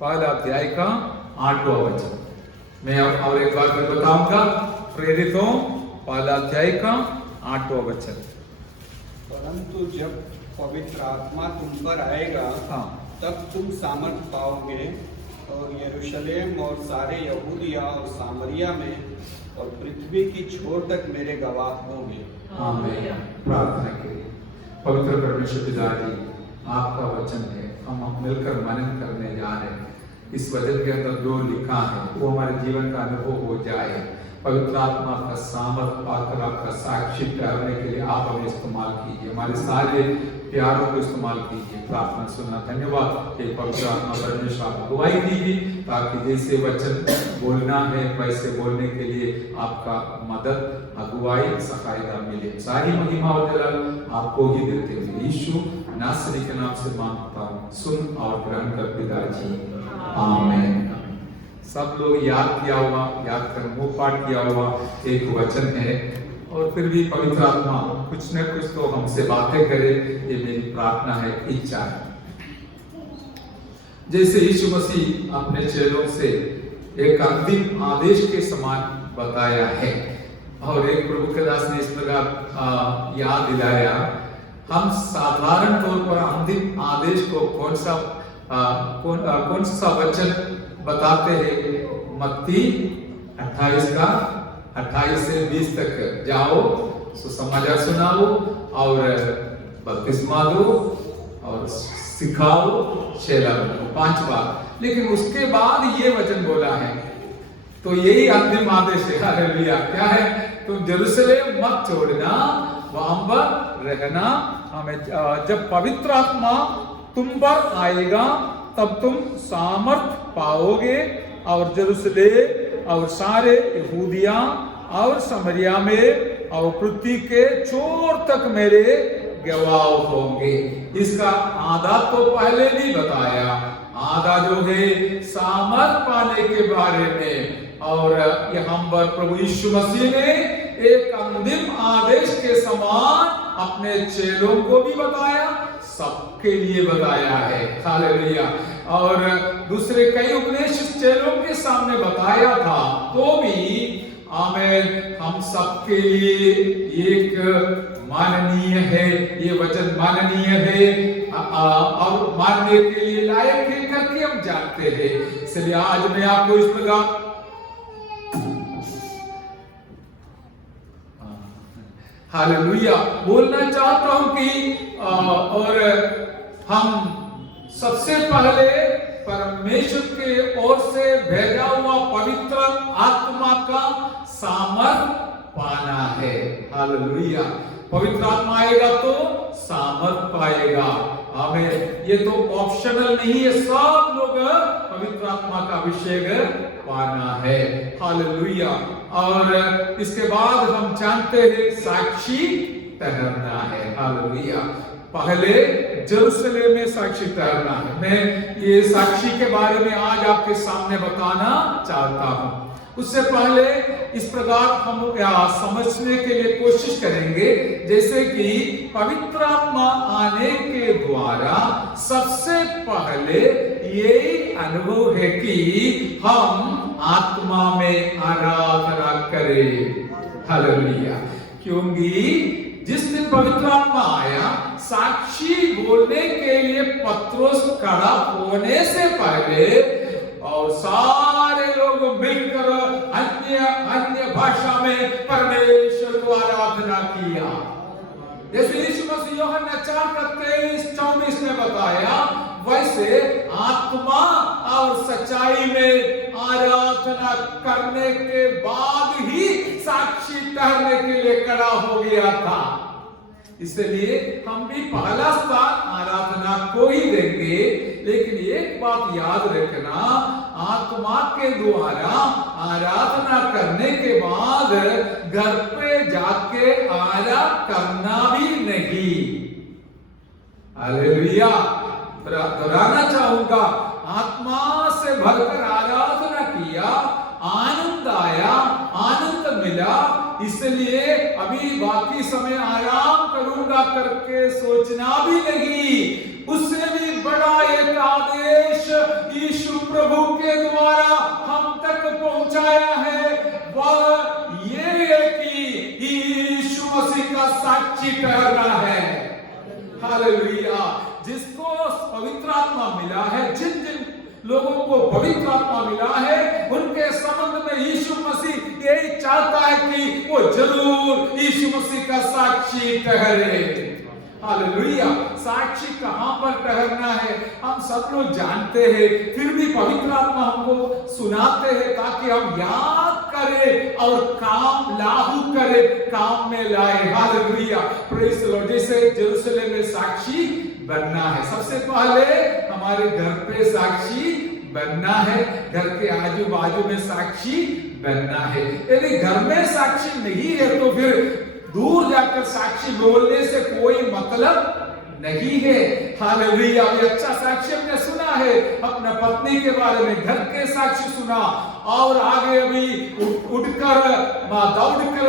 पहला अध्याय का 8वां वचन। मैं और एक बार फिर बताऊंगा। प्रेरितों पहला अध्याय का 8वां वचन। परंतु जब पवित्र आत्मा तुम पर आएगा, तब तुम सामर्थ पाओगे और यरूशलेम और सारे यहूदिया और सामरिया में और पृथ्वी की छोर तक मेरे गवाह होंगे। आमीन। प्रार्थना करिए। पवित्र परमेश्वर पिता जी, आपका वचन है, हम मिलकर मनन करने जा रहे हैं। इस वचन के अंदर जो लिखा है वो हमारे जीवन का अनुभव हो जाए। पवित्र आत्मा का सामर्थ पाकर आपका साक्षी ठहरने के लिए आप हमें इस्तेमाल कीजिए, हमारे सारे प्यारों को इस्तेमाल कीजिए। प्रार्थना सुनना धन्यवाद कि पवित्र आत्मा परमेश्वर आप अगुवाई दीजिए, ताकि जैसे वचन बोलना है वैसे बोलने के लिए आपका मदद, अगुवाई, सहायता मिले। सारी महिमा और जलाल आपको ही देते हुए यीशु नासरी के नाम से मांगता हूँ, सुन और ग्रहण कर पिताजी, आमीन। सब लोग याद किया हुआ, याद कर मुंह पाठ किया हुआ एक वचन है, और फिर भी पवित्र आत्मा कुछ न कुछ तो हमसे बातें करे, ये मेरी प्रार्थना है, इच्छा है। जैसे यीशु मसीह अपने चेलों से एक अंतिम आदेश के समान बताया है, और एक प्रभु के दास ने इस प्रकार याद दिलाया। हम साधारण तौर पर अंतिम आदेश को कौन सा वचन बताते हैं? मत्ती 28 का 28 से 20 तक जाओ, सुसमाचार सुनाओ और बपतिस्मा दो और सिखाओ, चेला बनो, 5 बार। लेकिन उसके बाद ये वचन बोला है, तो यही अंतिम आदेश है। हालेलुया। क्या है? तुम यरूशलेम मत छोड़ना, वहां पर रहना। हमें जब पवित्र आत्मा तुम पर आएगा तब तुम सामर्थ पाओगे, और यरूशलेम और सारे यहूदिया और समरिया में और पृथ्वी के छोर तक मेरे गवाह होंगे। इसका आधा तो पहले भी बताया, आधा जो है सामर्थ पाने के बारे में, और यहाँ पर प्रभु यीशु मसीह ने एक अंतिम आदेश के समान अपने चेलों को भी बताया, सबके लिए बताया है। हालेलुया। और दूसरे कई उपदेश चेलों के सामने बताया था, तो भी आमीन, हम सबके लिए एक माननीय है, ये वचन माननीय है और मानने के लिए लायक है करके हम जानते हैं। इसलिए आज मैं आपको इस प्रकार हालेलुया बोलना चाहता हूं कि और हम सबसे पहले परमेश्वर के ओर से भेजा हुआ पवित्र आत्मा का सामर्थ पाना है। हालेलुया। पवित्र आत्मा आएगा तो सामर्थ पाएगा। हमें ये तो ऑप्शनल नहीं है, सब लोग पवित्र आत्मा का अभिषेक पाना है। हालेलुया। और इसके बाद हम जानते हैं साक्षी ठहरना है। हालेलुया। पहले यरूशलेम में साक्षी ठहरना है। मैं ये साक्षी के बारे में आज आपके सामने बताना चाहता हूं। उससे पहले इस प्रकार हम समझने के लिए कोशिश करेंगे, जैसे कि पवित्र आत्मा आने के द्वारा सबसे पहले यही अनुभव है कि हम आत्मा में आराधना करें। हालेलुया। क्योंकि जिस दिन पवित्र आत्मा आया, साक्षी बोलने के लिए पत्रोस खड़ा होने से पहले और सारे लोग मिलकर अन्य भाषा में परमेश्वर को आराधना किया। जैसे यीशु मसीह यूहन्ना 4:23-24 में बताया, वैसे आत्मा और सच्चाई में आराधना करने के बाद ही साक्षी ठहरने के लिए खड़ा हो गया था। इसलिए हम भी पहला स्थान आराधना को ही देंगे। लेकिन एक बात याद रखना, आत्मा के द्वारा आराधना करने के बाद घर पे जाके आराधना करना भी नहीं। हालेलुया। दोहराना चाहूंगा, आत्मा से भरकर आराधना किया, आनंद आया, आनंद मिला, इसलिए अभी बाकी समय आराम करूंगा करके सोचना भी नहीं। उससे भी बड़ा एक आदेश यीशु साक्षी ठहरना है। हालेलुया। जिसको पवित्र आत्मा मिला है, जिन जिन लोगों को पवित्र आत्मा मिला है, उनके संबंध में यीशु मसीह यही चाहता है कि वो जरूर यीशु मसीह का साक्षी ठहरे। हालेलुया। साक्षी कहां पर ठहरना है हम सब लोग जानते हैं, फिर भी पवित्र आत्मा हमको सुनाते हैं ताकि हम याद करें और काम लागू करें, काम में लाए। हालेलुया। Praise the Lord. जैसे यरूशलेम में साक्षी बनना है, सबसे पहले हमारे घर पे साक्षी बनना है, घर के आजू बाजू में साक्षी बनना है। यदि घर में साक्षी नहीं है तो फिर दूर जाकर साक्षी बोलने से कोई मतलब नहीं है। हालेलुया। ये अच्छा साक्षी हमने सुना है, अपना पत्नी के बारे में घर के साक्षी सुना, और आगे अभी उठकर दौड़कर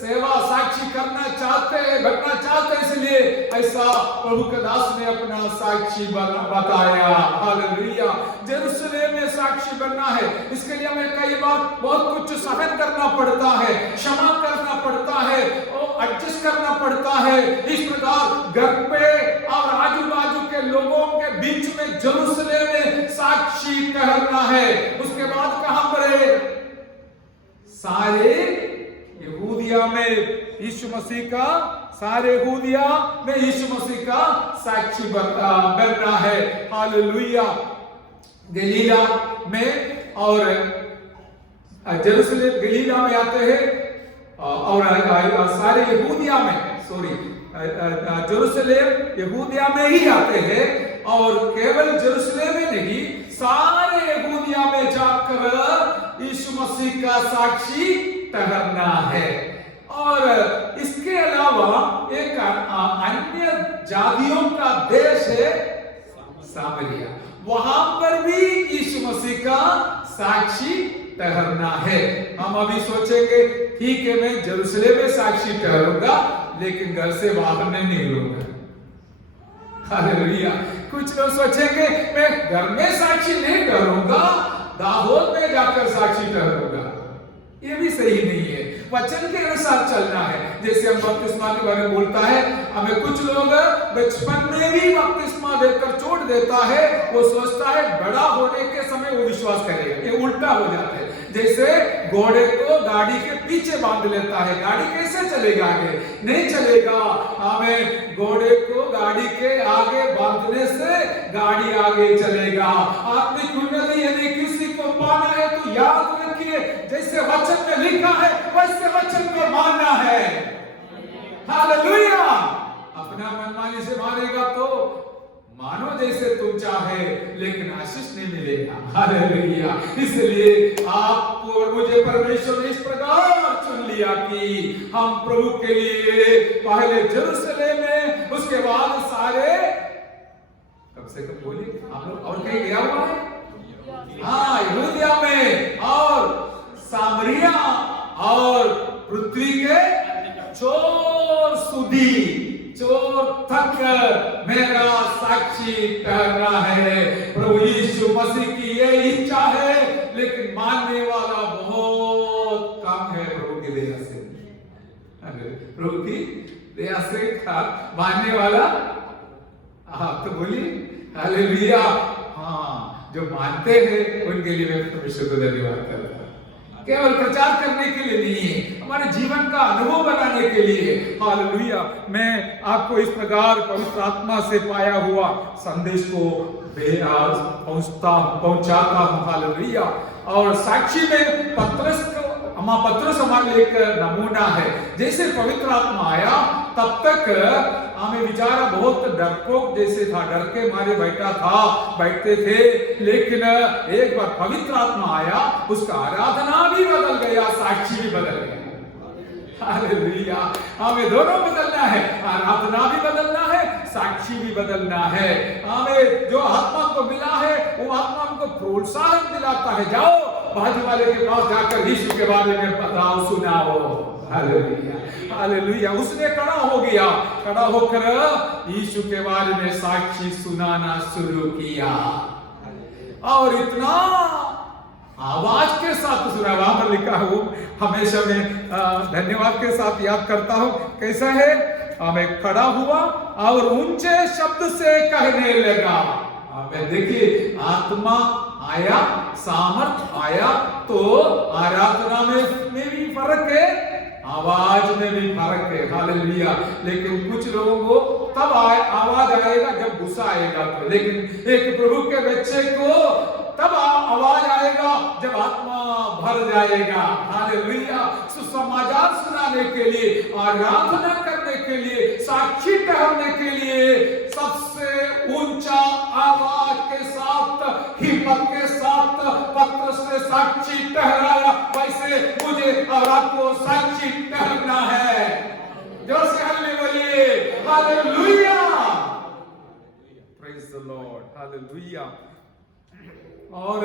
सेवा साक्षी करना चाहते हैं, बनना चाहते हैं, इसलिए ऐसा प्रभु के दास ने अपना साक्षी बताया। हालेलुया। यरूशलेम में साक्षी बनना है, इसके लिए हमें कई बार बहुत कुछ सहन करना पड़ता है, क्षमा करना पड़ता है और एडजस्ट करना पड़ता है। इस प्रकार घर पे और आजू बाजू के लोगों के बीच में यरूशलेम में साक्षी ठहरना है। उसके बाद कहां पर है? सारे यहूदिया में यीशु मसीह का, सारे यहूदिया में यीशु मसीह का साक्षी बनना है। हालेलुया। गलीला में और यरूशलेम गलीला में आते हैं और सारे यहूदिया में, यरूशलेम यहूदिया में ही आते हैं, और केवल यरूशलेम में नहीं सारे यहूदिया में जाकर यीशु मसीह का साक्षी ठहरना है। और इसके अलावा एक अन्य जातियों का देश है सामरिया, वहां पर भी यीशु मसीह का साक्षी ठहरना है। हम अभी सोचेंगे ठीक है मैं यरूशलेम में साक्षी ठहरूंगा लेकिन घर से बाहर नहीं निकलूंगा। हालेलुया। कुछ लोग सोचेंगे मैं घर में साक्षी नहीं ठहरूंगा, दाहोद में जाकर साक्षी ठहरूंगा। ये भी सही नहीं है, वचन के अनुसार चलना है। जैसे हम बपतिस्मा के बारे में बोलता है, हमें कुछ लोग बचपन में भी बपतिस्मा देकर छोड़ देता है, वो सोचता है बड़ा होने के समय वो विश्वास करेगा। ये उल्टा हो जाता है। जैसे घोड़े को गाड़ी के पीछे बांध लेता है, गाड़ी कैसे चलेगा आगे? नहीं चलेगा। हमें घोड़े को गाड़ी के आगे बांधने से गाड़ी आगे चलेगा। आत्मिक उन्नति यदि किसी को पाना है तो याद रखिए, जैसे वचन में लिखा है वैसे वचन को मानना है। हालेलुया। अपना मनमानी से मारेगा तो मानो जैसे तुम चाहे, लेकिन आशीष नहीं मिलेगा। हालेलुया। इसलिए आपको और मुझे परमेश्वर ने इस प्रकार चुन लिया कि हम प्रभु के लिए पहले यरूशलेम में, उसके बाद सारे, कब से कब बोलिए आप लोग, और कहीं गया हुआ है? हाँ, यहूदिया में और सामरिया और पृथ्वी के चोर सुधी, चोर तक मेरा साक्षी ठहरना है। प्रभु यीशु मसीह की ये इच्छा है, लेकिन मानने वाला बहुत कम है। प्रभु की दया से, प्रभु की दया से मानने वाला, आप तो बोलिए हालेलुया। हाँ, जो मानते हैं उनके लिए मैं परमेश्वर को धन्यवाद करता हूं। केवल प्रचार करने के लिए नहीं है, हमारे जीवन का अनुभव बनाने के लिए। हालेलुया। मैं आपको इस प्रकार पवित्र आत्मा से पाया हुआ संदेश को पहुंचाता हूं। हालेलुया। और साक्षी में पत्रस हमारे लिए एक नमूना है। जैसे पवित्र आत्मा आया तब तक हमें बेचारा बहुत डरपोक जैसे था, डर के मारे बैठते थे, लेकिन एक बार पवित्र आत्मा आया, उसका आराधना भी बदल गया, साक्षी भी बदल गया। हालेलुया। हमें दोनों बदलना है, आराधना भी बदलना है, साक्षी भी बदलना है। हमें जो आत्मा को मिला है वो आत्मा हमको प्रोत्साहन दिलाता है, जाओ बाजू वाले के पास जाकर यीशु के बारे में बताओ, सुनाओ। हालेलुया। हालेलुया। उसने खड़ा हो गया, खड़ा होकर यीशु के बारे में साक्षी सुनाना शुरू किया, और इतना आवाज के साथ सुना। वहां पर लिखा है, वो हमेशा मैं धन्यवाद के साथ याद करता हूं। कैसा है? हमें खड़ा हुआ और ऊंचे शब्द से कहने लगा। हमें देखिए आत्मा आया, सामर्थ आया, तो आराधना में भी फर्क है, आवाज में भी फर्क है। हालेलुया। लेकिन कुछ लोगों को तब आवाज आएगा जब गुस्सा आएगा तो, लेकिन एक प्रभु के बच्चे को तब आवाज आएगा जब आत्मा भर जाएगा। हालेलुया। सुसमाचार सुनाने के लिए, आराधना करने के लिए, साक्षी ठहरने के लिए सबसे ऊंचा आवाज के साथ, हिम्मत के साथ पत्रस ने साक्षी ठहराया। वैसे मुझे और आपको साक्षी ठहरना है। जोर से हल्ले बोलिए hallelujah. Praise the Lord. Hallelujah. और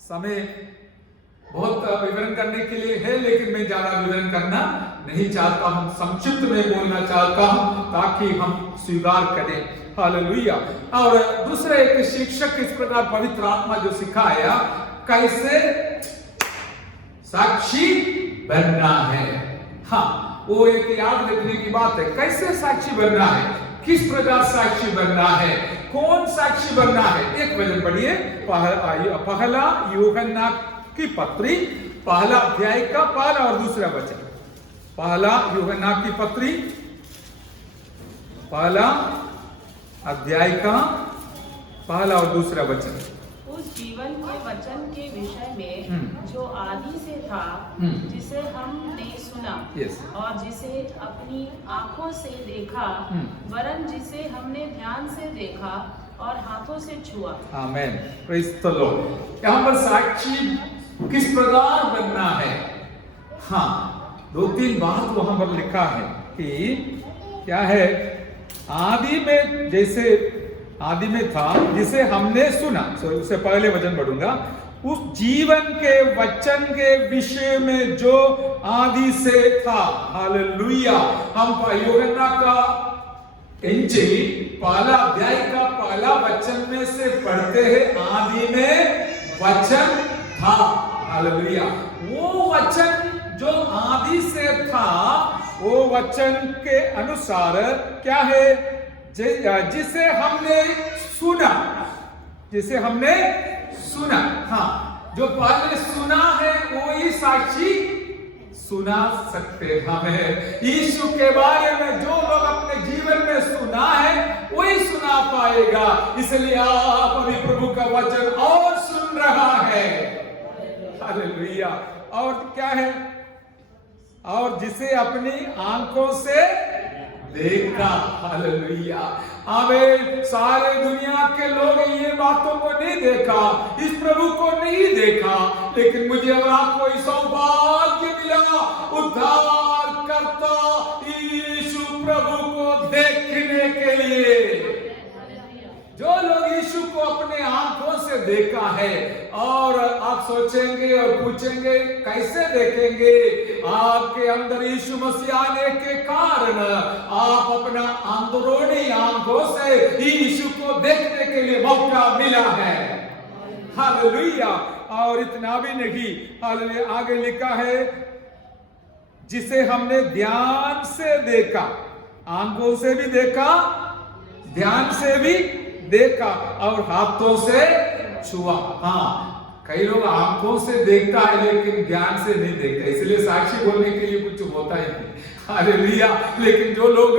समय बहुत विवरण करने के लिए है, लेकिन मैं ज्यादा विवरण करना नहीं चाहता हूं, संक्षिप्त में बोलना चाहता हूं ताकि हम स्वीकार करें। हालेलुया। और दूसरा एक शिक्षक इस प्रकार पवित्र आत्मा जो सिखाया कैसे साक्षी बनना है। हाँ, वो एक याद रखने की बात है, कैसे साक्षी बनना है, किस प्रकार साक्षी बनना है, कौन साक्षी बनना है। एक वचन पढ़िए, पहला यूहन्ना की पत्री, पहला अध्याय का पहला और दूसरा वचन। पहला यूहन्ना की पत्री, पहला अध्याय का पहला और दूसरा वचन। उस जीवन के वचन के विषय में जो आदि से था, जिसे हमने सुना और जिसे अपनी आंखों से देखा, वरन जिसे हमने ध्यान से देखा और हाथों से छुआ। आमेन। Praise the lord. यहाँ पर साक्षी किस प्रकार बनना है। हाँ, दो तीन बात वहां पर लिखा है कि क्या है, आदि में, जैसे आदि में था जिसे हमने सुना, उससे पहले वचन पढ़ूंगा, उस जीवन के वचन के विषय में जो आदि से था। हालेलुया। हम यूहन्ना का इंजील पहला अध्याय का पहला वचन में से पढ़ते हैं, आदि में वचन था। हालेलुया। वो वचन जो आदि से था, वो वचन के अनुसार क्या है, जिसे हमने सुना, जिसे हमने सुना। हाँ, जो पहले सुना है वो ही साक्षी सुना सकते हमें। यीशु के बारे में जो लोग अपने जीवन में सुना है वही सुना पाएगा। इसलिए आप अभी प्रभु का वचन और सुन रहा है। हालेलुया। और क्या है, और जिसे अपनी आंखों से देखा। हालेलुया। आमीन। सारे दुनिया के लोग ये बातों को नहीं देखा, इस प्रभु को नहीं देखा, लेकिन मुझे और आपको इस सौभाग्य मिला, उद्धार करता यीशु प्रभु को देखने के लिए। जो लोग यीशु को अपने आंखों से देखा है, और आप सोचेंगे और पूछेंगे कैसे देखेंगे, आपके अंदर यीशु मसीह आने के कारण आप अपना अंदरूनी आंखों से यीशु को देखने के लिए मौका मिला है। हालेलुया। और इतना भी नहीं, हालेलुया, आगे लिखा है जिसे हमने ध्यान से देखा, आंखों से भी देखा, ध्यान से भी देखा और हाथों से छुआ। हाँ, कई लोग आंखों से देखता है लेकिन ध्यान से नहीं देखता, इसलिए साक्षी बोलने के लिए कुछ होता ही नहीं। हालेलुया। लेकिन जो लोग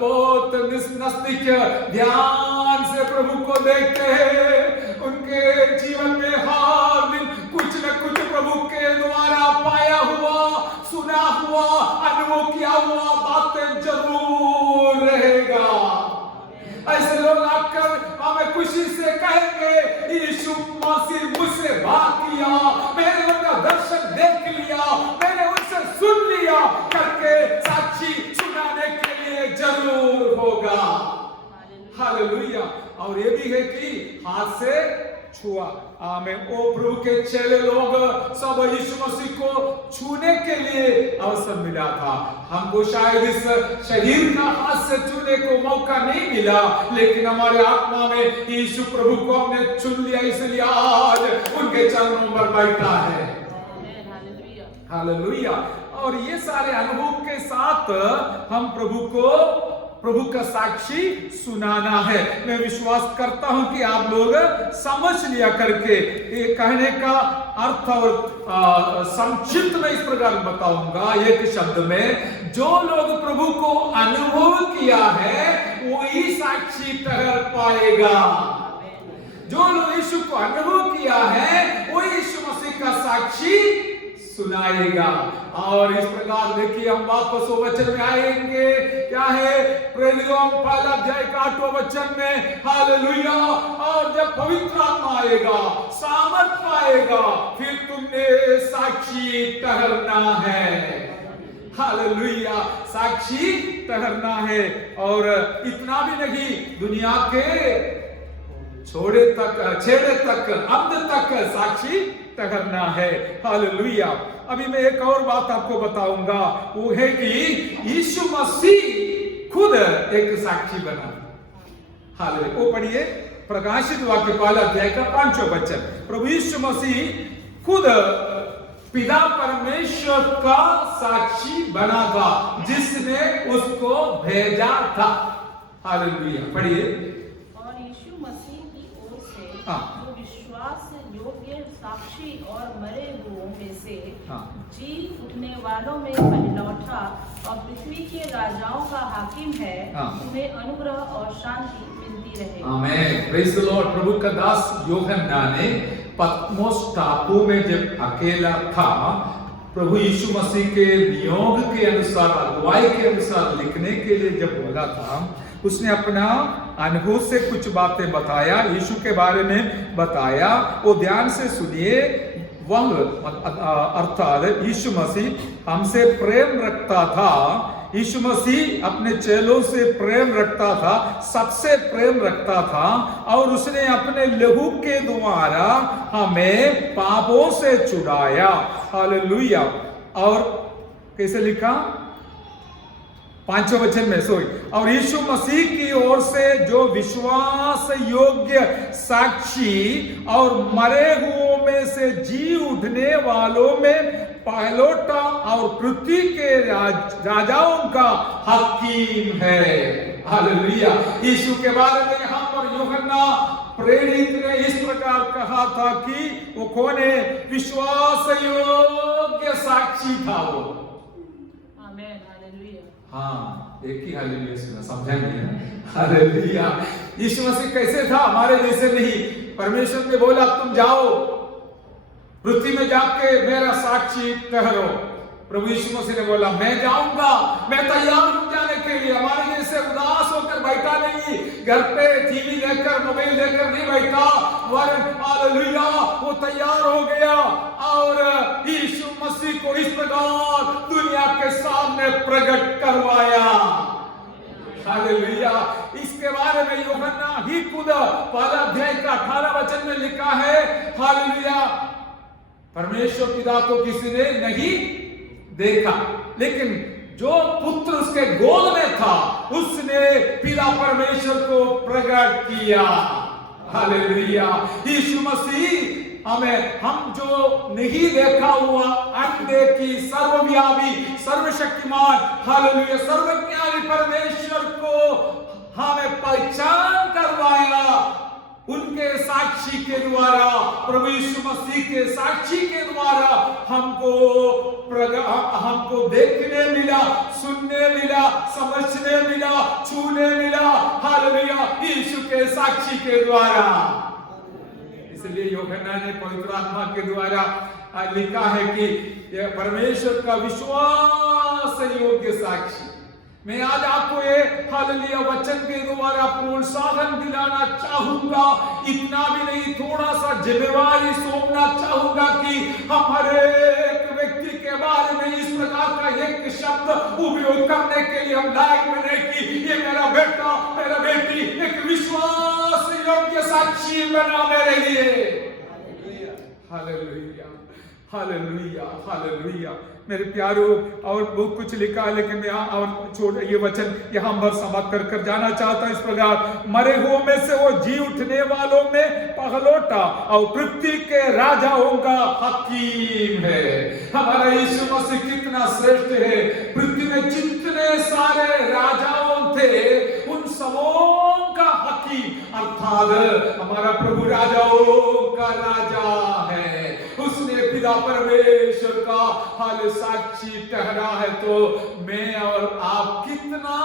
बहुत नजदीक ध्यान से प्रभु को देखते हैं, उनके जीवन में हर दिन कुछ न कुछ प्रभु के द्वारा पाया हुआ, सुना हुआ, अनुभव किया हुआ बातें जरूर रहेगा। ऐसे लोग आकर हमें खुशी से कहेंगे यीशु मसीह मुझसे बात किया, मैंने उनका दर्शन देख लिया, मैंने उनसे सुन लिया करके साक्षी सुनाने के लिए जरूर होगा। हालेलुया। और ये भी है कि हाथ से छुआ। आमीन। ओ प्रभु के चेले लोग सब यीशु मसीह को छूने के लिए अवसर मिला था। हमको शायद इस शरीर का हाथ से छूने को मौका नहीं मिला, लेकिन हमारे आत्मा में यीशु प्रभु को हमने चुन लिया, इसलिए आज उनके चरणों पर बैठा है। हालेलुया। और ये सारे अनुभव के साथ हम प्रभु का साक्षी सुनाना है। मैं विश्वास करता हूं कि आप लोग समझ लिया करके ये कहने का अर्थ और संक्षिप्त में इस प्रकार बताऊंगा एक शब्द में, जो लोग प्रभु को अनुभव किया है वही साक्षी ठहर पाएगा। जो लोग यीशु को अनुभव किया है वो यीशु मसीह का साक्षी सुनाएगा। और इस प्रकार देखिए हम वापस वो वचन में आएंगे, क्या है प्रेरितों पहला अध्याय का 8वां वचन में, हालेलुया। और जब पवित्र आत्मा आएगा, सामर्थ पाएगा, फिर तुमने साक्षी ठहरना है। हालेलुया, साक्षी ठहरना है। और इतना भी नहीं, दुनिया के छेड़े तक अंत तक साक्षी ठहरना है। हालेलुया। अभी मैं एक और बात आपको बताऊंगा, वो है कि यीशु मसीह खुद एक साक्षी बना। हालेलुया। वो पढ़िए प्रकाशित वाक्य पहला अध्याय का 5वां वचन। प्रभु यीशु मसीह खुद पिता परमेश्वर का साक्षी बना था, जिसने उसको भेजा था। हालेलुया। पढ़िए। और यीशु मसीह की ओर से हाँ। जो विश्वास योग्य साक्षी और मरे हुओं में से जी उठने वालों में पहलौठा और पृथ्वी के राजाओं का हाकिम है, तुम्हें अनुग्रह और शांति मिलती रहे। आमीन। Praise the Lord. प्रभु का दास यूहन्ना ने पत्मोस टापू में जब अकेला था, प्रभु यीशु मसीह के नियोग के अनुसार, अगुवाई के अनुसार लिखने के लिए जब बोला था, उसने अपना अनुभव से कुछ बातें बताया, यीशु के बारे में बताया। वो ध्यान से सुनिए। वह अर्थात यीशु मसीह हमसे प्रेम रखता था। यीशु मसीह अपने चेलों से प्रेम रखता था, सबसे प्रेम रखता था। और उसने अपने लहू के द्वारा हमें पापों से छुड़ाया। हालेलुया। और कैसे लिखा? 5वें वचन में, सॉरी। और यीशु मसीह की ओर से जो विश्वास योग्य साक्षी और मरे हुओं में से जी उठने वालों में पहलौठा और पृथ्वी के राजाओं का हाकिम है। हालेलुया। यीशु के बारे में हम और यूहन्ना प्रेरित ने इस प्रकार कहा था कि वो कौन है? विश्वास योग्य साक्षी था वो। आमीन। हालेलुया। हाँ, एक ही हालेलुया सुना, समझा नहीं? हालेलुया। यीशु मसीह कैसे था? हमारे जैसे नहीं। परमेश्वर ने बोला तुम जाओ पृथ्वी में जाके मेरा साक्षी ठहरो। प्रभु यीशु मसीह ने बोला मैं जाऊंगा, मैं तैयार हूं जाने के लिए। हमारे जैसे उदास होकर बैठा नहीं, घर पे टीवी देखकर, मोबाइल देखकर नहीं बैठा, वरन हालेलुया वो तैयार हो गया और यीशु मसीह को इस प्रकार दुनिया के सामने प्रकट करवाया। हालेलुया। इसके बारे में यूहन्ना ही खुद पहला अध्याय का 18 वचन में लिखा है। हालेलुया। परमेश्वर पिता को किसी ने नहीं देखा, लेकिन जो पुत्र उसके गोद में था उसने पिता परमेश्वर को प्रकट किया। हालेलुया। यीशु मसीह हम जो नहीं देखा हुआ, अनदेखी, सर्वव्यापी, सर्वशक्तिमान, हालेलुया, सर्वज्ञानी परमेश्वर को हमें पहचान करवाया उनके साक्षी के द्वारा, प्रभु यीशु मसीह के साक्षी के द्वारा हमको देखने मिला, सुनने मिला, समझने मिला, छूने मिला। हालेलुया। यीशु के साक्षी के द्वारा। इसलिए यूहन्ना ने पवित्र आत्मा के द्वारा लिखा है कि परमेश्वर का विश्वास योग्य साक्षी। मैं आज आपको ये हालेलुया वचन के द्वारा प्रोत्साहन दिलाना चाहूंगा। इतना भी नहीं, थोड़ा सा जिम्मेवारी सौंपना चाहूंगा कि हम हर एक व्यक्ति के बारे में इस प्रकार का एक शब्द उपयोग करने के लिए हम लायक बने कि ये मेरा बेटा, मेरा बेटी एक विश्वास योग्य साक्षी बना मेरे लिए। हालेलुया। Hallelujah, hallelujah. मेरे प्यारो, और बहुत कुछ लिखा है, लेकिन मैं यहाँ और छोड़ ये वचन यहाँ पर समाप्त कर जाना चाहता हूँ इस प्रकार, मरे हुओं में से वो जी उठने वालों में पहलोटा और पृथ्वी के राजाओं का हकीम है। हमारा यीशु मसीह कितना श्रेष्ठ है। पृथ्वी में जितने सारे राजाओं थे उन सबों का हकीम, अर्थात हमारा प्रभु राजाओं का राजा है। उसने पिता परमेश्वर का हाल साक्षी ठहरा है। तो मैं और आप कितना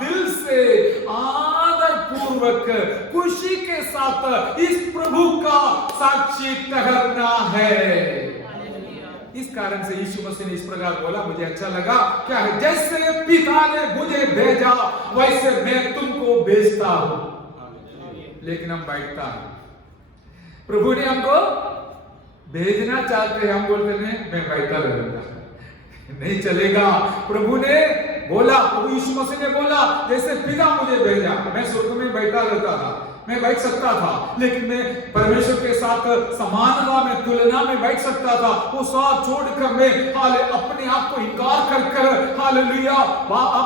दिल से आदर पूर्वक खुशी के साथ इस प्रभु का साक्षी ठहरना है। इस कारण से यीशु मसीह ने इस प्रकार बोला, मुझे अच्छा लगा, क्या है, जैसे पिता ने मुझे भेजा वैसे मैं तुमको भेजता हूं। लेकिन हम बैठता है, प्रभु ने हमको भेजना चाहते हैं, हम बोलते हैं मैं बैठा रहूंगा, नहीं चलेगा। प्रभु ने बोला, प्रभु यीशु मसीह ने बोला, जैसे पिता मुझे भेजा, मैं स्वर्ग में बैठा रहता था, मैं बैठ सकता था, लेकिन मैं परमेश्वर के साथ समानता में, तुलना में बैठ सकता था। वो सब छोड़कर मैं अपने आप को इनकार कर हालेलुया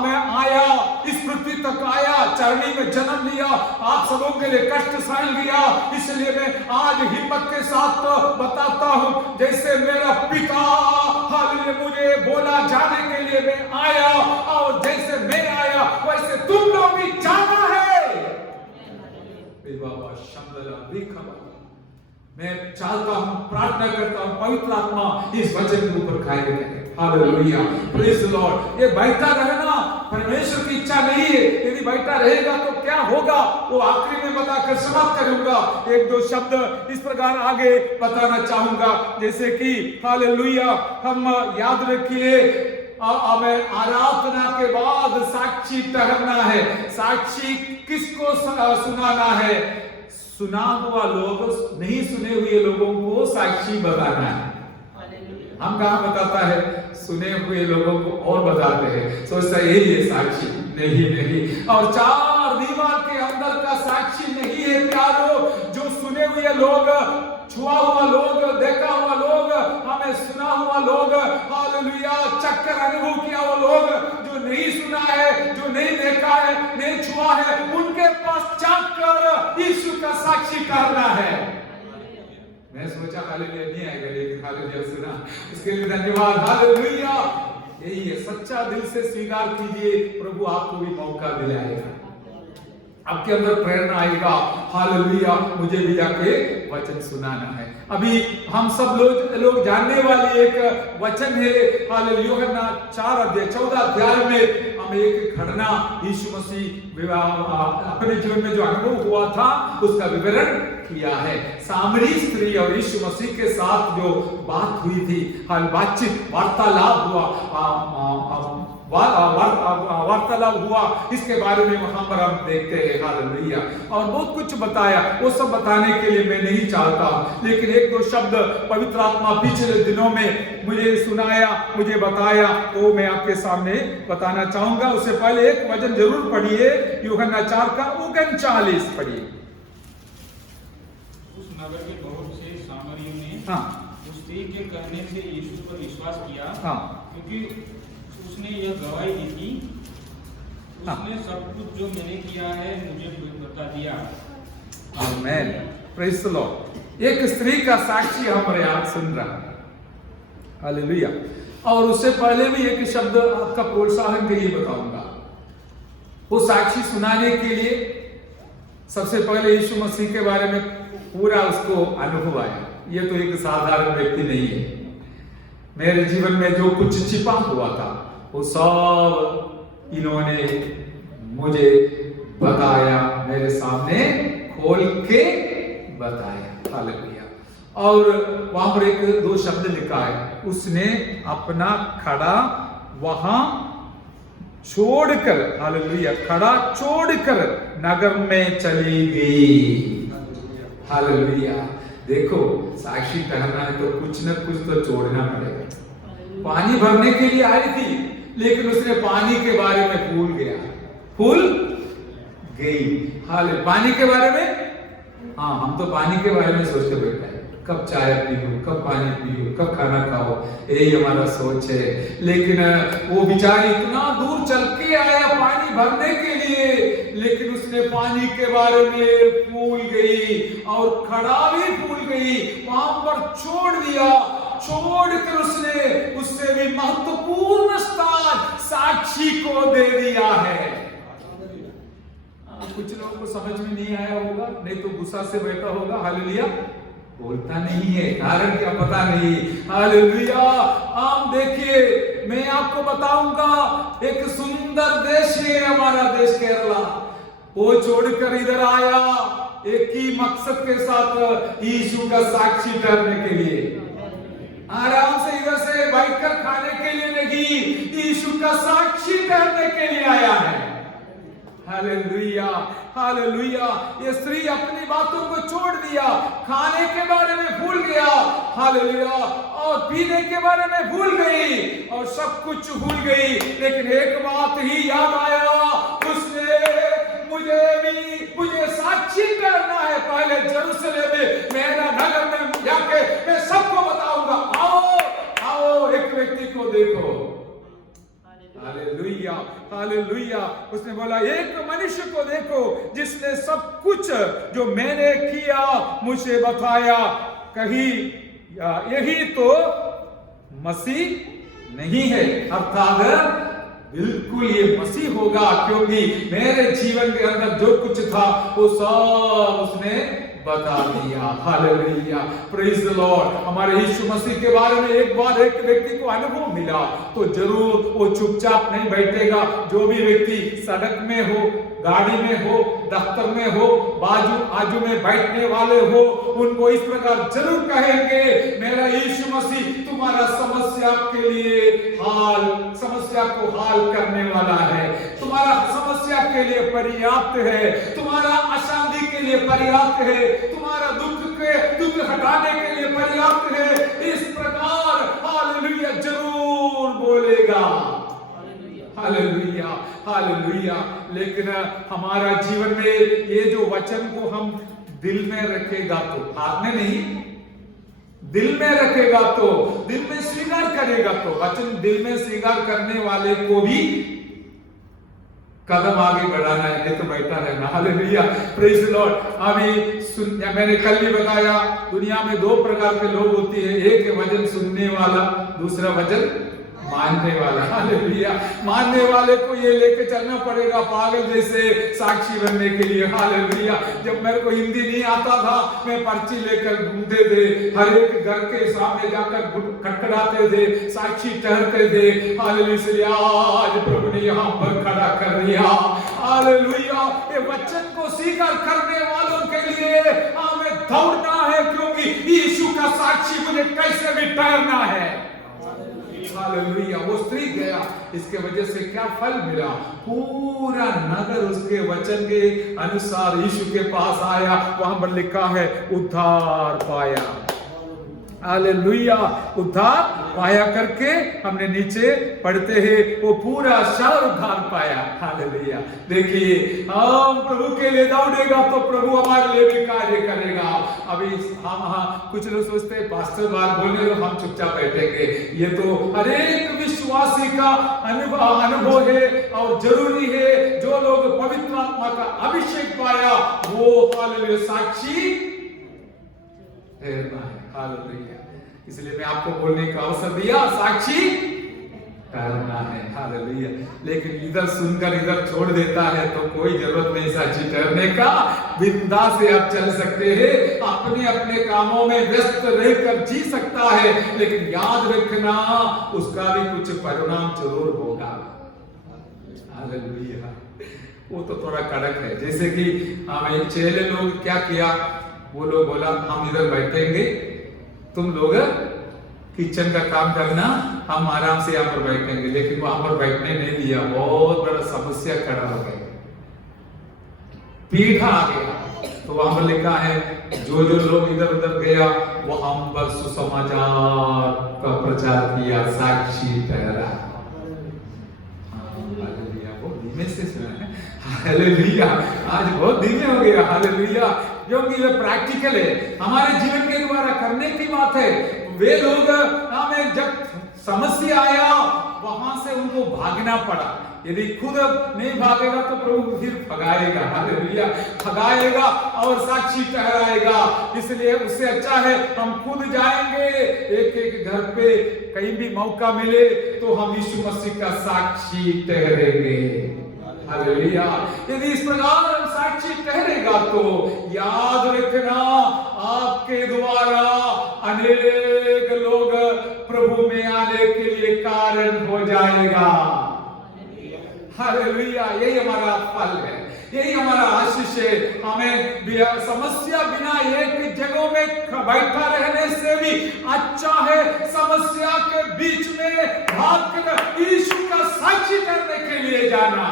मैं आया, इस पृथ्वी तक आया, चरणी में जन्म लिया, आप सबों के लिए कष्ट सहन लिया। इसलिए मैं आज हिम्मत के साथ बताता हूं, जैसे मेरा पिता हालेलुया मुझे बोला जाने के लिए मैं आया, और जैसे मैं आया वैसे तुम लोग भी जाना है। बाबा शब्दला देखा, मैं चाहता हूं, प्रार्थना करता हूं, पवित्र आत्मा इस वचन के ऊपर कार्य करे। Hallelujah, praise the Lord. ये बैठा रहना परमेश्वर की इच्छा नहीं है। यदि बैठा रहेगा तो क्या होगा, वो आखिरी में बताकर समाप्त करूंगा। एक दो शब्द इस प्रकार आगे बताना चाहूंगा, जैसे कि हालेलुया हम याद रखिए, हमें आराधना के बाद साक्षी ठहरना है। साक्षी किसको सुनाना है? सुना हुआ लोग, नहीं सुने हुए लोगों को साक्षी बताना है। हम कहाँ बताता है, सुने हुए लोगों को और बताते हैं, सोचता यही है साक्षी, नहीं। और चार दीवार के अंदर का साक्षी नहीं है प्यारो। जो सुने हुए लोग, छुआ हुआ लोग, देखा हुआ लोग, हमें सुना हुआ लोग, हालेलुया चक्कर अनुभव किया हुआ लोग, जो नहीं सुना है, जो नहीं देखा है, नहीं छुआ है, उनके पास जाकर यीशु का साक्षी करना है। मैं सोचा हालेलुया नहीं आएगा, लेकिन हालेलुया सुना, इसके लिए धन्यवाद। हालेलुया, यही है, सच्चा दिल से स्वीकार कीजिए, प्रभु आपको भी मौका दिलाएगा, आपके अंदर प्रेरणा आएगा। हालेलुया, मुझे भी जाके वचन सुनाना है। अभी हम सब लोग जानने वाली एक वचन है, हालेलुया यूहन्ना 14 अध्याय में हम एक घटना, यीशु मसीह अपने जीवन में जो अनुभव हुआ था उसका विवरण किया है। सामरी स्त्री और यीशु मसीह के साथ जो बात हुई थी, बातचीत, वार्तालाप हुआ, इसके बारे में वहां पर हम देखते हैं। हालेलुया, और बहुत कुछ बताया, वो सब बताने के लिए मैं नहीं चाहता, लेकिन एक दो शब्द पवित्र आत्मा पिछले दिनों में मुझे सुनाया, मुझे बताया, तो मैं आपके सामने बताना चाहूंगा। उससे पहले एक वचन जरूर पढ़िए, यूहन्ना 4 का 39 पढ़िए। उस नगर के बहुत से सामरियों ने उस स्त्री के कहने से यीशु पर विश्वास किया, क्योंकि उसने यह गवाही दी कि उसने सब कुछ जो मैंने किया है मुझे बता दिया। आमेन, प्रेज द लॉर्ड। एक स्त्री का साक्षी हमारे यहाँ सुन रहा है, हालेलुया। और उससे पहले भी एक शब्द आपका प्रोत्साहन के लिए बताऊंगा। वो साक्षी सुनाने के लिए सबसे पहले यीशु मसीह के बारे में पूरा उसको अनुभव आया। ये तो एक साधारण व्यक्ति नहीं है। मेरे जीवन में जो कुछ छिपा हुआ था वो सब इन्होंने मुझे बताया, मेरे सामने खोल के बताया। हालेलुया। और वहां पर एक दो शब्द लिखा है, उसने अपना खड़ा वहां छोड़कर, हालेलुया, खड़ा छोड़कर नगर में चली गई। हालेलुया। देखो, साक्षी ठहरना है तो कुछ न कुछ तो छोड़ना पड़ेगा। पानी भरने के लिए आई थी, लेकिन उसने पानी के बारे में भूल गई। हालेलुया। पानी के बारे में, हाँ, हम तो पानी के बारे में सोचते बैठे हैं, कब चाय पियो, कब पानी पियो, कब खाना खाओ, यही हमारा सोच है। लेकिन वो बेचारी इतना दूर चल के आया पानी भरने के लिए, लेकिन उसने पानी के बारे में भूल गई और खड़ा भी भूल गई, वहां पर छोड़ दिया। छोड़कर उसने उससे भी महत्वपूर्ण स्थान साक्षी को दे दिया है। कुछ लोगों को समझ में नहीं आया होगा, नहीं तो गुस्सा से बैठा होगा, हालेलुया बोलता नहीं है, कारण क्या पता नहीं। हालेलुया। आप देखिए, मैं आपको बताऊंगा, एक सुंदर देश है हमारा देश केरला। वो छोड़कर इधर आया एक ही मकसद के साथ, यीशु का साक्षी ठहरने के लिए। आराम से इधर से बैठकर खाने के लिए नहीं, यीशु का साक्षी ठहरने के लिए आया है। Hallelujah, hallelujah. ये स्त्री अपनी बातों को छोड़ दिया, खाने के बारे में भूल गया, हालेलुया, और पीने के बारे में भूल गई और सब कुछ भूल गई। लेकिन एक बात ही याद आया, उसने मुझे साक्षी करना है, पहले यरूशलेम में, मेरा नगर में जाके मैं सबको बताऊंगा। आओ आओ, एक व्यक्ति को देखो। Hallelujah, hallelujah. उसने बोला, एक मनुष्य को देखो जिसने सब कुछ जो मैंने किया मुझे बताया, कहीं यही तो मसीह नहीं है? अर्थात बिल्कुल ये मसीह होगा, क्योंकि मेरे जीवन के अंदर जो कुछ था वो सब उसने बता दिया। Hallelujah, praise the Lord. हमारे यीशु मसीह के बारे में एक बार एक व्यक्ति को अनुभव मिला तो जरूर वो चुपचाप नहीं बैठेगा। जो भी व्यक्ति सड़क में हो, गाड़ी में हो, दफ्तर में हो, बाजू आजू में बैठने वाले हो, उनको इस प्रकार जरूर कहेंगे, मेरा यीशु मसीह तुम्हारा समस्या के लिए समस्या को हाल करने वाला है, तुम्हारा समस्या के लिए पर्याप्त है, तुम्हारा अशांति के लिए पर्याप्त है, तुम्हारा दुख हटाने के लिए पर्याप्त है। इस प्रकार हालेलुया जरूर बोलेगा। Hallelujah, hallelujah. लेकिन हमारा जीवन में ये जो वचन को हम दिल में रखेगा तो, हाथ में नहीं, दिल में रखेगा तो, दिल में स्वीकार करेगा तो, वचन दिल में स्वीकार करने वाले को भी कदम आगे बढ़ाना है, नहीं तो बैठा रहना। Hallelujah, praise the Lord. अभी मैंने कल भी बताया, दुनिया में दो प्रकार के लोग होते हैं, एक है वचन सुनने वाला, दूसरा वचन मानने वाला। हालेलुया, मानने वाले को ये लेके चलना पड़ेगा पागल जैसे साक्षी बनने के लिए। हालेलुया, जब मेरे को हिंदी नहीं आता था, मैं पर्ची लेकर घूमते थे, हर एक घर के सामने जाकर खटखटाते थे, साक्षी ठहरते थे। हालेलुया, इसलिए आज प्रभु ने यहाँ पर खड़ा कर दिया। हालेलुया, ये वचन को स्वीकार करने वालों के लिए हमें दौड़ना है, क्योंकि यीशु का साक्षी मुझे कैसे भी ठहरना है। हालेलुया, वो स्त्री गया, इसके वजह से क्या फल मिला? पूरा नगर उसके वचन के अनुसार यीशु के पास आया। वहां पर लिखा है उद्धार पाया। हालेलुया, उद्धार पाया करके हमने नीचे पढ़ते हैं, वो पूरा शहर उद्धार पाया। हालेलुया, देखिए हम प्रभु के लिए दौड़ेगा तो प्रभु हमारे लिए भी कार्य करेगा। अभी हम कुछ लोग सोचते हैं पास्टर बात बोलने तो हम चुपचाप बैठेंगे, ये तो हर एक विश्वासी का अनुभव है और जरूरी है। जो लोग पवित्र आत्मा का अभिषेक पाया वो हालेलुया साक्षी ठहरना है। हालेलुया, इसलिए मैं आपको बोलने का अवसर दिया, साक्षी करना है। हालेलुया, लेकिन इधर सुनकर इधर छोड़ देता है तो कोई जरूरत नहीं साक्षी करने का। बिंदास से आप चल सकते हैं, अपने अपने कामों में व्यस्त रहकर जी सकता है, लेकिन याद रखना उसका भी कुछ परिणाम जरूर होगा। हालेलुया, वो तो थोड़ा कड़क है। जैसे कि हमें चेले लोग क्या किया, वो लोग बोला हम इधर बैठेंगे, तुम लोग किचन का काम करना, हम आराम से यहाँ पर बैठेंगे। लेकिन वहां पर बैठने नहीं दिया, बहुत बड़ा समस्या खड़ा हो गया, पीढ़ा आ गया। तो वहां पर लिखा है जो लोग इधर उधर गया वो हम पर सुसमाचार का प्रचार किया, साक्षी ठहरा। बहुत धीमे से सुना है। हालेलुया, आज बहुत धीमे हो गया। हालेलुया, क्योंकि ये प्रैक्टिकल है, हमारे जीवन के द्वारा करने है, वे लोग हमें जब समस्या आया वहां से उनको भागना पड़ा। यदि खुद नहीं भागेगा तो प्रभु फिर भगाएगा, हालेलुया, भगाएगा और साक्षी ठहराएगा। इसलिए उससे अच्छा है हम खुद जाएंगे, एक एक घर पे कहीं भी मौका मिले तो हम यीशु मसीह का साक्षी ठहरेंगे, हालेलुया। यदि इस प्रकार साक्षी ठहरेगा तो याद रखना आपके द्वारा अनेक लोग प्रभु में आने के लिए कारण हो जाएगा, हालेलुया। यही हमारा फल है, यही हमारा आशीष है। हमें समस्या बिना एक जगह में बैठा रहने से भी अच्छा है समस्या के बीच में भागकर यीशु का साक्षी करने के लिए जाना।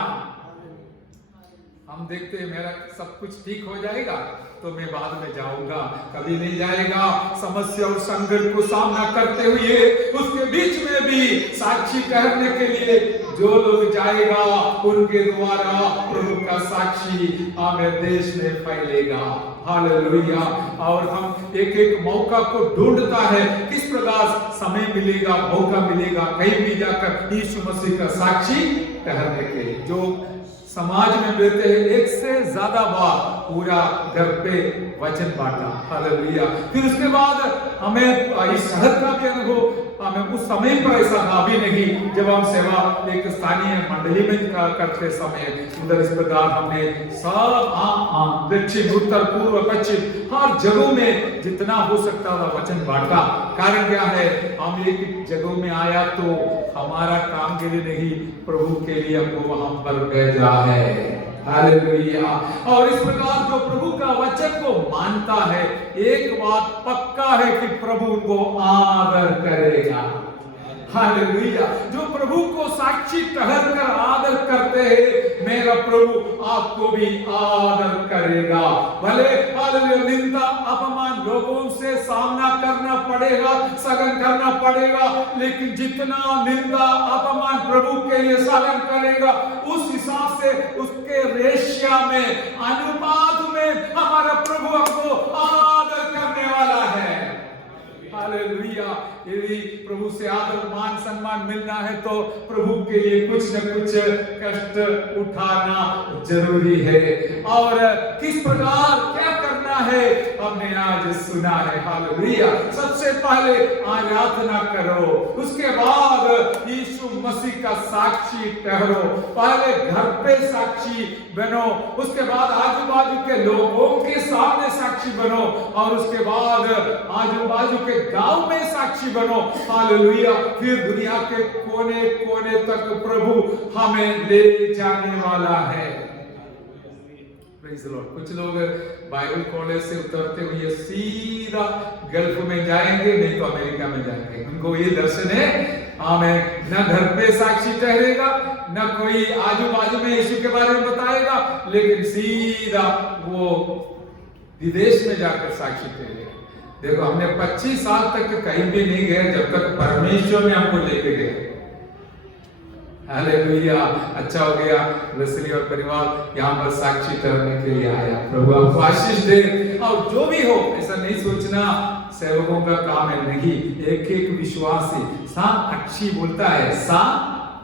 हम देखते हैं मेरा सब कुछ ठीक हो जाएगा तो मैं बाद में जाऊंगा, कभी नहीं जाएगा। समस्या और संकट को सामना करते हुए उसके बीच में भी साक्षी ठहरने के लिए जो लोग जाएगा उनके द्वारा प्रभु का साक्षी हमें देश में फैलेगा, हालेलुया। और हम एक एक मौका को ढूंढता है, किस प्रकार समय मिलेगा, मौका मिलेगा कहीं भी जाकर यीशु मसीह का साक्षी ठहरने के। जो समाज में बैठे हैं एक से ज्यादा बार पूरा घर पे वचन बांटा, हालेलुया। फिर उसके बाद हमें इस शहर का भी अनुभव हमें उस समय पर ऐसा था भी नहीं जब हम सेवा एक स्थानीय मंडली में करते समय उधर इस प्रकार हमने सब दक्षिण उत्तर पूर्व पश्चिम हर जगहों में जितना हो सकता था वचन बांटा। कारण क्या है, हम एक जगह में आया तो हमारा काम के लिए नहीं प्रभु के लिए हमको वहां पर भेजा है, हालेलुया। और इस प्रकार जो प्रभु का वचन को मानता है एक बात पक्का है कि प्रभु उनको आदर करेगा, हालेलुया। जो प्रभु को साक्षी ठहर कर आदर करते हैं मेरा प्रभु आपको भी आदर करेगा। भले हालेलुया निंदा अपमान लोगों से सामना करना पड़ेगा, सहन करना पड़ेगा, लेकिन जितना निंदा अपमान प्रभु के लिए सहन करेगा उस हिसाब से उसके रेशिया में अनुपात में हमारा प्रभु हमको आदर करने वाला है, हालेलुया। यदि प्रभु से आदर मान सम्मान मिलना है तो प्रभु के लिए कुछ न कुछ कष्ट उठाना जरूरी है। और किस प्रकार क्या करना है हमने आज सुना है, हालेलुया। सबसे पहले आराधना करो, उसके बाद यीशु मसीह का साक्षी ठहरो। पहले घर पे साक्षी बनो, उसके बाद आजू बाजू के लोगों के सामने साक्षी बनो, और उसके बाद आजू बाजू के गांव में साक्षी बनो, हालेलुया। फिर दुनिया के कोने कोने तक प्रभु हमें ले जाने वाला है, प्रेज़ द लॉर्ड। कुछ लोग बाइबल कॉलेज से उतरते हुए सीधा गल्फ में जाएंगे, नहीं तो अमेरिका में जाएंगे। उनको ये दर्शन है, हमें न घर पे साक्षी ठहरेगा न कोई आजू बाजू में यीशु के बारे में बताएगा, लेकिन सीधा वो विदेश में जाकर साक्षी ठहरेगा। देखो हमने 25 साल तक कहीं भी नहीं गए जब तक परमेश्वर ने हमको लेके गए, हालेलुया। अच्छा हो गया वेस्ली और परिवार यहाँ पर साक्षी ठहरने के लिए आया। प्रभु आपको आशीष दे। और जो भी हो ऐसा नहीं सोचना सेवकों का काम है, नहीं, एक एक विश्वासी सा अक्षी बोलता है, सा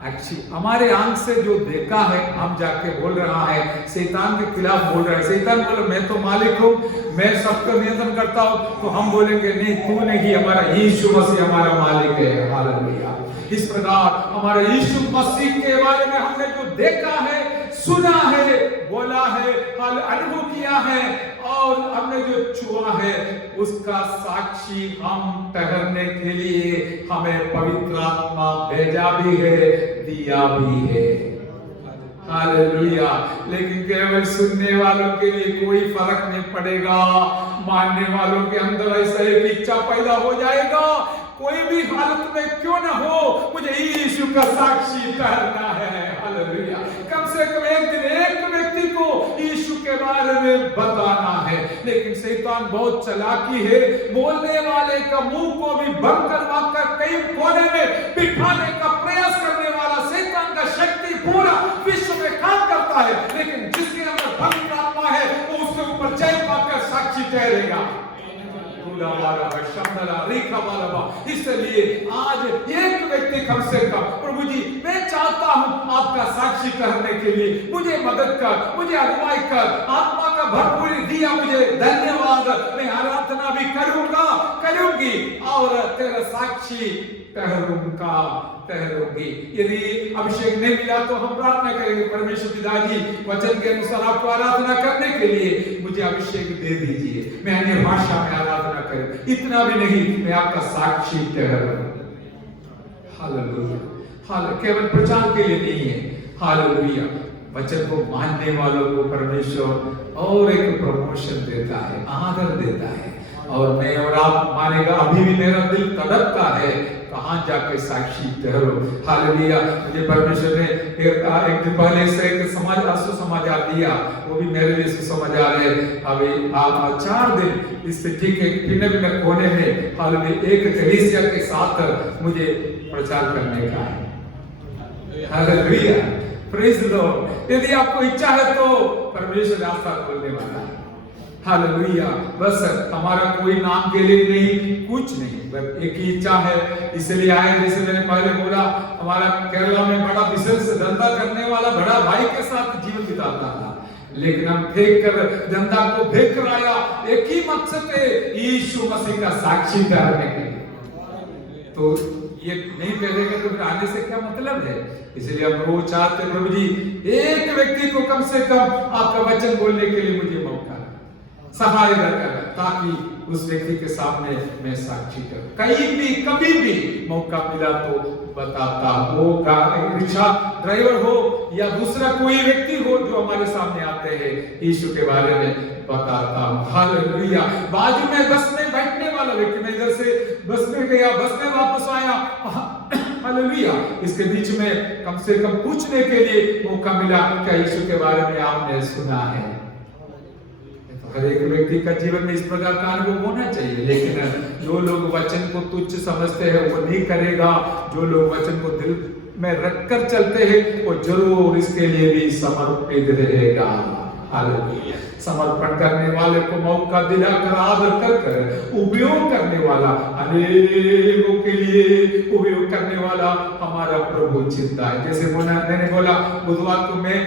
अक्षी हमारे आंख से जो देखा है हम जाके बोल रहा है, शैतान के खिलाफ बोल रहा है। शैतान बोले मैं तो मालिक हूँ, मैं सबका नियंत्रण करता हूँ, तो हम बोलेंगे नहीं तू नहीं, हमारा यीशु मसीह हमारा मालिक है, हालेलुया। इस प्रकार हमारे यीशु मसीह के बारे में हमने जो देखा है, सुना है, बोला है, अनुभव किया है और हमने जो छुआ है उसका साक्षी हम ठहरने के लिए हमें पवित्र आत्मा भेजा भी है, दिया भी है, हालेलुया। लेकिन केवल सुनने वालों के लिए कोई फर्क नहीं पड़ेगा, मानने वालों के अंदर ऐसा एक इच्छा पैदा हो जाएगा, कोई भी हालत में क्यों ना हो मुझे यीशु का साक्षी ठहरना है, हालेलुया। कम से कम एक दिन एक व्यक्ति को यीशु के बारे में बताना है। लेकिन शैतान बहुत चालाकी है, बोलने वाले का मुंह को भी बंद करवा कर कई कोने में बिठाने का प्रयास करने वाला शैतान का शक्ति पूरा विश्व में काम करता है। लेकिन जिसके अंदर पवित्र आत्मा है वो उसके ऊपर जय पाकर साक्षी ठहरेगा। इसलिए आज एक व्यक्ति कम से कम, प्रभु जी मैं चाहता हूं आपका साक्षी करने के लिए मुझे मदद कर, मुझे अगुवाई कर, आत्मा का भरपूरी दिया मुझे, धन्यवाद, मैं आराधना भी करूंगा, करूंगी और तेरा साक्षी ठहरूंगी। यदि अभिषेक नहीं मिला तो हम प्रार्थना करेंगे, परमेश्वर पिताजी वचन के अनुसार आपको आराधना करने के लिए मुझे अभिषेक दे दीजिए, मैं अन्य भाषा में आराधना करूं, इतना भी नहीं, मैं आपका साक्षी ठहरूं। हालेलुया, हालेलुया, केवल प्रचार के लिए नहीं है, हालेलुया, वचन को मानने वालों को परमेश्वर और एक प्रमोशन देता है, आदर देता है। और मैं और आप मानेगा, अभी भी मेरा दिल तड़पता है, कहां जाके साक्षी ठहरो। हालेलुया, मुझे परमेश्वर ने एक दिन पहले से एक समाचार दिया, वो भी मेरे लिए सुसमाचार है। अभी 4 दिन इससे ठीक है, फिर भी मैं कोने में हालेलुया एक कलीसिया के साथ मुझे प्रचार करने का है। Hallelujah, praise the Lord. यदि आपको इच्छा है तो परमेश्वर रास्ता खोलने वाला है। हालेलुया, बस हमारा कोई नाम के लिए नहीं, कुछ नहीं, बस एक ही इच्छा है, इसलिए आए। जैसे मैंने पहले बोला, हमारा केरला में बड़ा बिजनेस धंधा करने वाला बड़ा भाई के साथ जीवन बिताता था, लेकिन हम फेंक कर धंधा को फेंक कर आया, एक ही मकसद है, यीशु मसीह का साक्षी करने के लिए। तो ये नहीं करेगा तो फिर आने से क्या मतलब है? इसलिए हम रोज चाहते प्रभु जी एक व्यक्ति को कम से कम आपका वचन बोलने के लिए मुझे मौका सहाय कर, ताकि उस व्यक्ति के सामने मैं साक्षी करूं। कहीं भी कभी भी मौका मिला तो बताता हो, रिक्शा ड्राइवर हो या दूसरा कोई व्यक्ति हो जो हमारे सामने आते हैं, यीशु के बारे में बताता हूं। हालेलुया, बाजू में बस में बैठने वाला व्यक्ति, मैं इधर से बस में गया, बस में वापस आया, हालेलुया, इसके बीच में कम से कम पूछने के लिए मौका मिला, क्या यीशु के बारे में आपने सुना है? हर एक व्यक्ति का जीवन में इस प्रकार का अनुभव होना चाहिए। लेकिन जो लोग वचन को तुच्छ समझते हैं वो नहीं करेगा, जो लोग वचन को दिल में रखकर चलते हैं वो जरूर इसके लिए भी समर्पित रहेगा। हालेलुया, समर्पण करने वाले को मौका दिलाकर आदर कर उपयोग करने वाला, अनेकों के लिए उपयोग करने वाला हमारा प्रभु चिंता है। जैसे मैंने बोला, बुधवार को मैं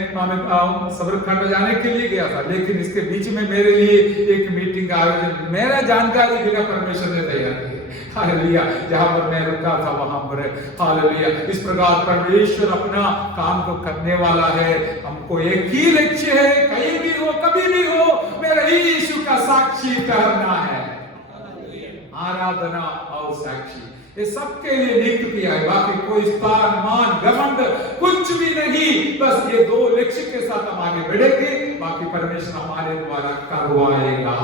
सबरखाट जाने के लिए गया था, लेकिन इसके बीच में मेरे लिए एक मीटिंग आयोजन, मेरा जानकारी बिना परमेश्वर ने तैयार की। हालेलुया, जहां पर मैं रुका था वहां पर, हालेलुया, इस प्रकार परमेश्वर अपना काम को करने वाला है। हमको एक ही लक्ष्य है, कहीं भी हो कभी भी हो, मेरे यीशु का साक्षी करना है। आराधना और साक्षी ये सबके लिए नियुक्त किया है, बाकी कोई स्थान मान घमंड कुछ भी नहीं, बस ये 2 लक्ष्य के साथ हम आगे बढ़ेंगे, बाकी परमेश्वर हमारे द्वारा करवाएगा।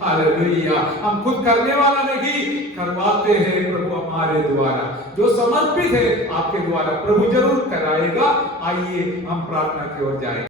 हालेलुया, हम खुद करने वाला नहीं, करवाते हैं प्रभु हमारे द्वारा। जो समर्पित है आपके द्वारा प्रभु जरूर कराएगा। आइए हम प्रार्थना की ओर जाएं।